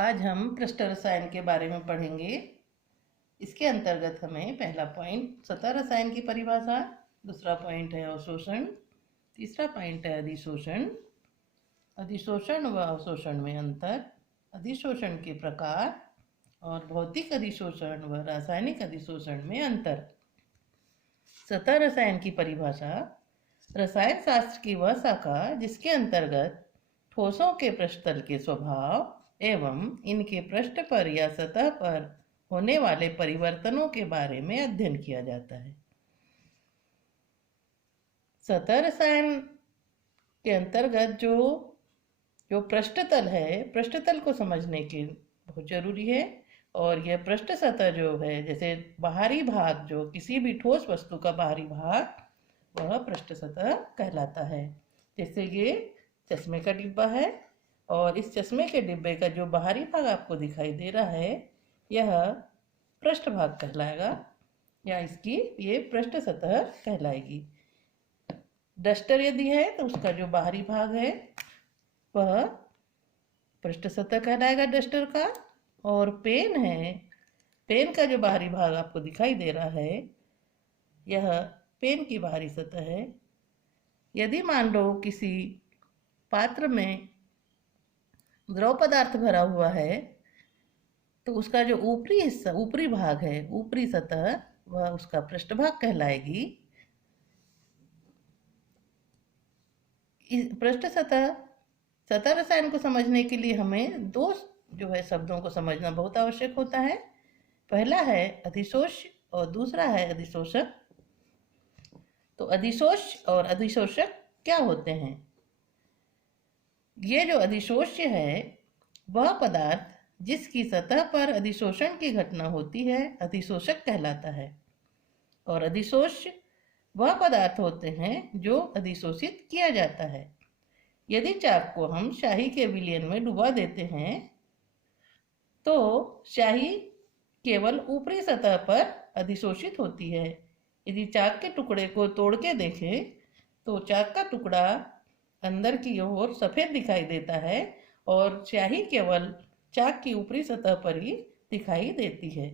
आज हम पृष्ठ रसायन के बारे में पढ़ेंगे। इसके अंतर्गत हमें पहला पॉइंट सतह रसायन की परिभाषा, दूसरा पॉइंट है अवशोषण, तीसरा पॉइंट है अधिशोषण, अधिशोषण व अवशोषण में अंतर, अधिशोषण के प्रकार और भौतिक अधिशोषण व रासायनिक अधिशोषण में अंतर। सतह रसायन की परिभाषा: रसायन शास्त्र की वह शाखा जिसके अंतर्गत ठोसों के पृष्ठतल के स्वभाव एवं इनके पृष्ठ पर या सतह पर होने वाले परिवर्तनों के बारे में अध्ययन किया जाता है। सतह रसायन के अंतर्गत जो पृष्ठतल है, पृष्ठतल को समझने के बहुत जरूरी है। और यह पृष्ठ सतह जो है, जैसे बाहरी भाग, जो किसी भी ठोस वस्तु का बाहरी भाग, वह पृष्ठ सतह कहलाता है। जैसे ये चश्मे का डिब्बा है और इस चश्मे के डिब्बे का जो बाहरी भाग आपको दिखाई दे रहा है, यह पृष्ठ भाग कहलाएगा या इसकी ये पृष्ठ सतह कहलाएगी। डस्टर यदि है तो उसका जो बाहरी भाग है वह पृष्ठ सतह कहलाएगा डस्टर का। और पेन है, पेन का जो बाहरी भाग आपको दिखाई दे रहा है, यह पेन की बाहरी सतह है। यदि मान लो किसी पात्र में द्रव पदार्थ भरा हुआ है तो उसका जो ऊपरी हिस्सा, ऊपरी भाग है, ऊपरी सतह, वह उसका पृष्ठभाग कहलाएगी। पृष्ठ सतह, सतह रसायन को समझने के लिए हमें दो जो है शब्दों को समझना बहुत आवश्यक होता है। पहला है अधिशोष्य और दूसरा है अधिशोषक। तो अधिशोष्य और अधिशोषक क्या होते हैं? ये जो अधिशोष्य है वह पदार्थ जिसकी सतह पर अधिशोषण की घटना होती है, अधिशोषक कहलाता है। और अधिशोष्य वह पदार्थ होते हैं जो अधिशोषित किया जाता है। यदि चाक को हम स्याही के विलयन में डुबा देते हैं तो स्याही केवल ऊपरी सतह पर अधिशोषित होती है। यदि चाक के टुकड़े को तोड़ के देखें तो चाक का टुकड़ा अंदर की ओर सफेद दिखाई देता है और स्याही केवल चाक की ऊपरी सतह पर ही दिखाई देती है।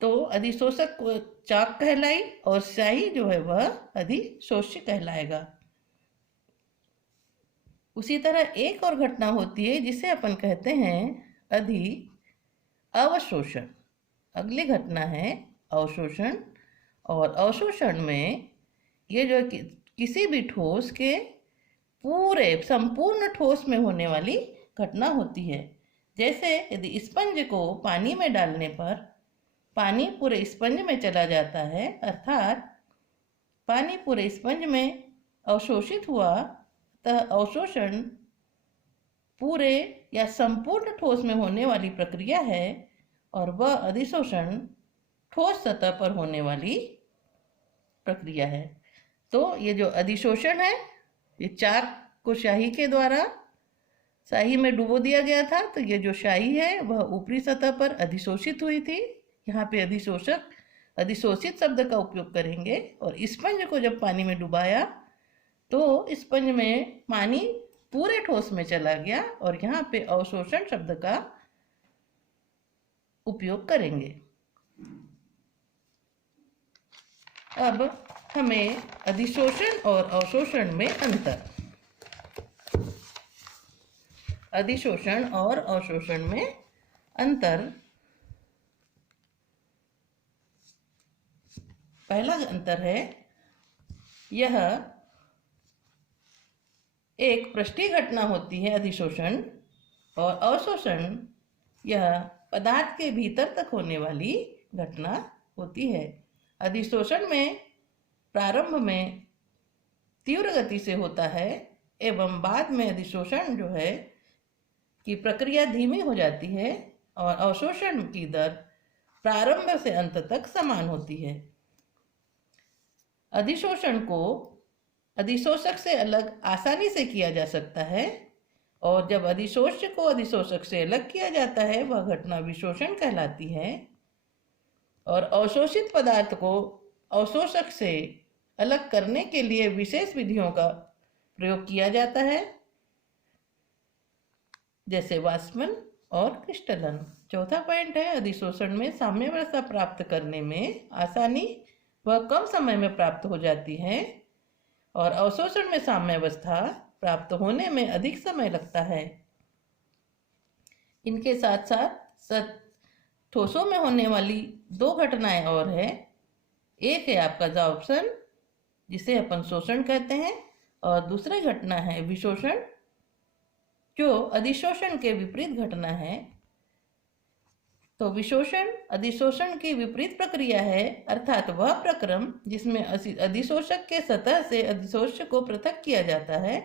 तो अधिशोषक चाक कहलाई और स्याही जो है वह अधिशोष्य कहलाएगा। उसी तरह एक और घटना होती है जिसे अपन कहते हैं अवशोषण। अगली घटना है अवशोषण। और अवशोषण में ये जो किसी भी ठोस के पूरे संपूर्ण ठोस में होने वाली घटना होती है। जैसे यदि स्पंज को पानी में डालने पर पानी पूरे स्पंज में चला जाता है, अर्थात पानी पूरे स्पंज में अवशोषित हुआ, तब अवशोषण पूरे या संपूर्ण ठोस में होने वाली प्रक्रिया है। और वह अधिशोषण ठोस सतह पर होने वाली प्रक्रिया है। तो ये जो अधिशोषण है, ये चाक को स्याही के द्वारा स्याही में डुबो दिया गया था, तो ये जो स्याही है वह ऊपरी सतह पर अधिशोषित हुई थी। यहाँ पे अधिशोषक, अधिशोषित शब्द का उपयोग करेंगे। और स्पंज को जब पानी में डुबाया तो स्पंज में पानी पूरे ठोस में चला गया और यहाँ पे अवशोषण शब्द का उपयोग करेंगे। अब हमें अधिशोषण और अवशोषण में अंतर, अधिशोषण और अवशोषण में अंतर। पहला अंतर है, यह एक पृष्ठीय घटना होती है अधिशोषण, और अवशोषण यह पदार्थ के भीतर तक होने वाली घटना होती है। अधिशोषण में प्रारंभ में तीव्र गति से होता है एवं बाद में अधिशोषण जो है कि प्रक्रिया धीमी हो जाती है। और अवशोषण की दर प्रारंभ से अंत तक समान होती है। अधिशोषण को अधिशोषक से अलग आसानी से किया जा सकता है, और जब अधिशोष्य को अधिशोषक से अलग किया जाता है वह घटना विशोषण कहलाती है। और अवशोषित पदार्थ को अवशोषक से अलग करने के लिए विशेष विधियों का प्रयोग किया जाता है। जैसे वाष्पन और क्रिस्टलन। चौथा पॉइंट है अधिशोषण में साम्यावस्था प्राप्त करने में आसानी व कम समय में प्राप्त हो जाती है और अवशोषण में साम्यावस्था प्राप्त होने में अधिक समय लगता है। इनके साथ साथ ठोसों में होने वाली दो घटनाएं और है। एक है आपका जाब्सन जिसे अपन शोषण कहते हैं और दूसरी घटना है विशोषण जो अधिशोषण के विपरीत घटना है। तो विशोषण अधिशोषण की विपरीत प्रक्रिया है, अर्थात वह प्रक्रम जिसमें अधिशोषक के सतह से अधिशोष्य को पृथक किया जाता है।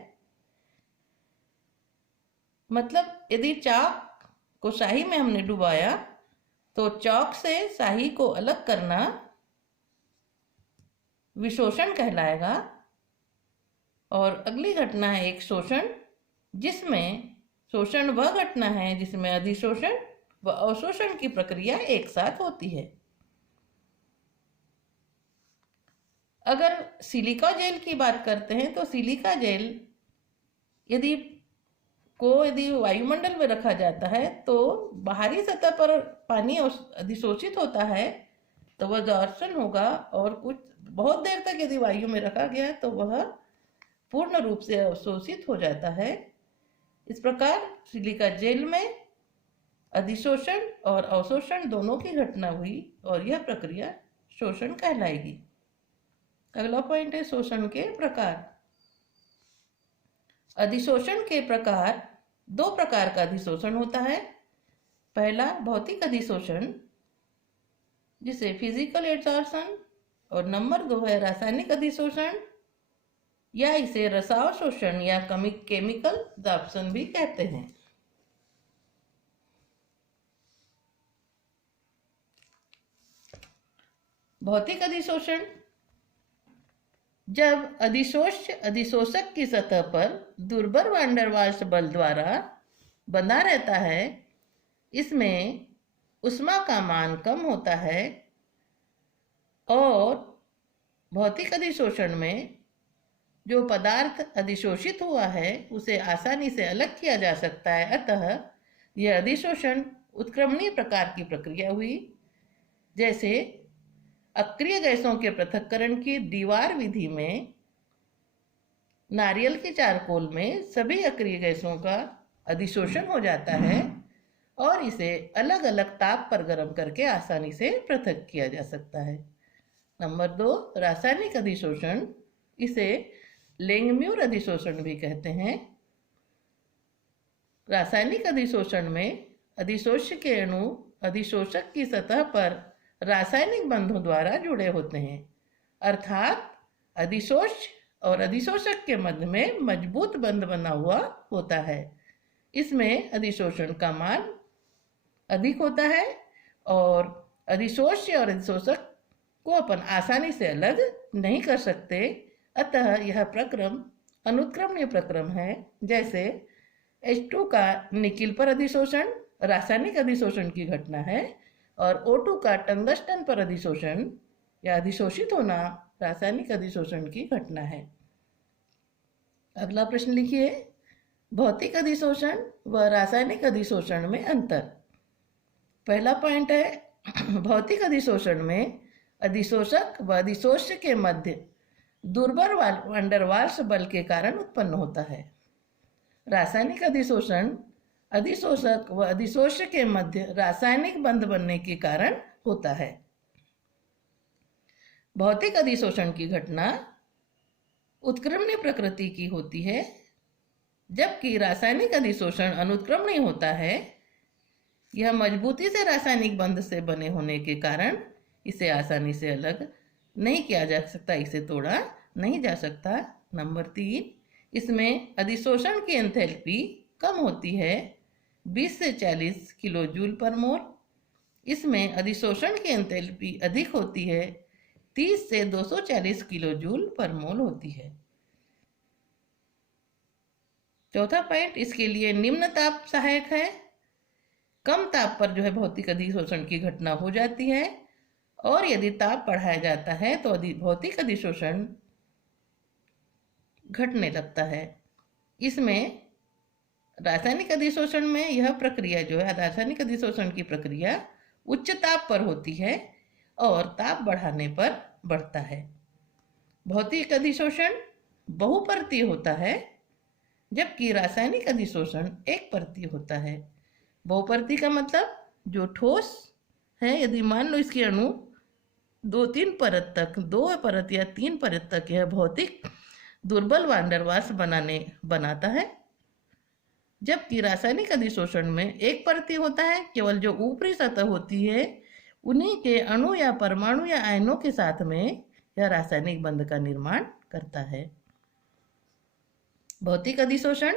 मतलब यदि चाक को स्याही में हमने डुबाया तो चौक से स्याही को अलग करना विशोषण कहलाएगा। और अगली घटना है एक शोषण, जिसमें शोषण वह घटना है जिसमें अधिशोषण व अवशोषण की प्रक्रिया एक साथ होती है। अगर सिलिका जेल की बात करते हैं तो सिलिका जेल यदि वायुमंडल में रखा जाता है तो बाहरी सतह पर पानी अधिशोषित होता है तो वह जॉर्सन होगा, और कुछ बहुत देर तक यदि वायु में रखा गया तो वह पूर्ण रूप से अवशोषित हो जाता है। इस प्रकार सिलिका जेल में अधिशोषण और अवशोषण दोनों की घटना हुई और यह प्रक्रिया शोषण कहलाएगी। अगला पॉइंट है शोषण के प्रकार। अधिशोषण के प्रकार, दो प्रकार का अधिशोषण होता है। पहला भौतिक अधिशोषण जिसे फिजिकल एडसॉर्प्शन, और नंबर 2 है रासायनिक अधिशोषण या इसे रसावशोषण या केमिकल एब्जॉर्प्शन भी कहते हैं। भौतिक अधिशोषण, जब अधिशोषक की सतह पर दुर्बल वैन डर वाल्स बल द्वारा बंधा रहता है, इसमें ऊष्मा का मान कम होता है और भौतिक अधिशोषण में जो पदार्थ अधिशोषित हुआ है उसे आसानी से अलग किया जा सकता है। अतः यह अधिशोषण उत्क्रमणीय प्रकार की प्रक्रिया हुई। जैसे अक्रिय गैसों के पृथक्करण की दीवार विधि में नारियल के चारकोल में सभी अक्रिय गैसों का अधिशोषण हो जाता है और इसे अलग अलग ताप पर गर्म करके आसानी से पृथक किया जा सकता है। नंबर 2 रासायनिक अधिशोषण, इसे लेंगम्यूर अधिशोषण भी कहते हैं। रासायनिक अधिशोषण में अधिशोष्य के अणु अधिशोषक की सतह पर रासायनिक बंधों द्वारा जुड़े होते हैं, अर्थात अधिशोष्य और अधिशोषक के मध्य में मजबूत बंध बना हुआ होता है। इसमें अधिशोषण का मान अधिक होता है और अधिशोष्य और अधिशोषक को अपन आसानी से अलग नहीं कर सकते। अतः यह प्रक्रम अनुत्क्रमणीय प्रक्रम है। जैसे H2 का निकिल पर अधिशोषण रासायनिक अधिशोषण की घटना है और O2 का टंगस्टन पर अधिशोषण या अधिशोषित होना रासायनिक अधिशोषण की घटना है। अगला प्रश्न लिखिए, भौतिक अधिशोषण व रासायनिक अधिशोषण में अंतर। पहला पॉइंट है भौतिक अधिशोषण में अधिशोषक व अधिशोष्य के मध्य दुर्बल वैन डर वाल्स बल के कारण उत्पन्न होता है। रासायनिक अधिशोषण अधिशोषक व अधिशोष्य के मध्य रासायनिक बंध बनने के कारण होता है। भौतिक अधिशोषण की घटना उत्क्रमणीय प्रकृति की होती है, जबकि रासायनिक अधिशोषण अनुत्क्रमणीय होता है। यह मजबूती से रासायनिक बंध से बने होने के कारण इसे आसानी से अलग नहीं किया जा सकता, इसे तोड़ा नहीं जा सकता। नंबर 3, इसमें अधिशोषण की एंथैल्पी कम होती है, 20 से 40 किलो जूल पर मोल। इसमें अधिशोषण की एंथैल्पी अधिक होती है, 30 से 240 किलो जूल पर मोल होती है। चौथा पॉइंट, इसके लिए निम्न ताप सहायक है। कम ताप पर भौतिक अधिशोषण की घटना हो जाती है और यदि ताप बढ़ाया जाता है तो भौतिक अधिशोषण घटने लगता है। इसमें रासायनिक अधिशोषण में यह प्रक्रिया जो है, रासायनिक अधिशोषण की प्रक्रिया उच्च ताप पर होती है और ताप बढ़ाने पर बढ़ता है। भौतिक अधिशोषण बहुपर्तीय होता है, जबकि रासायनिक अधिशोषण एक परतीय होता है। बहुपर्तीय का मतलब जो ठोस है, यदि मान लो इसके अणु 2-3 परत तक, 2 परत या 3 परत तक यह भौतिक दुर्बल वान डेर वाल्स बनाता है, जबकि रासायनिक अधिशोषण में एक परतीय होता है। केवल जो ऊपरी सतह होती है उन्हीं के अणु या परमाणु या आयनों के साथ में यह रासायनिक बंध का निर्माण करता है। भौतिक अधिशोषण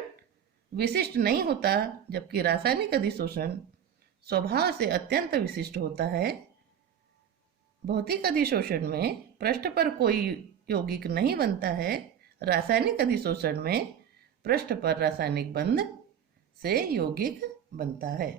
विशिष्ट नहीं होता, जबकि रासायनिक अधिशोषण स्वभाव से अत्यंत विशिष्ट होता है। भौतिक अधिशोषण में पृष्ठ पर कोई यौगिक नहीं बनता है। रासायनिक अधिशोषण में पृष्ठ पर रासायनिक बंध से यौगिक बनता है।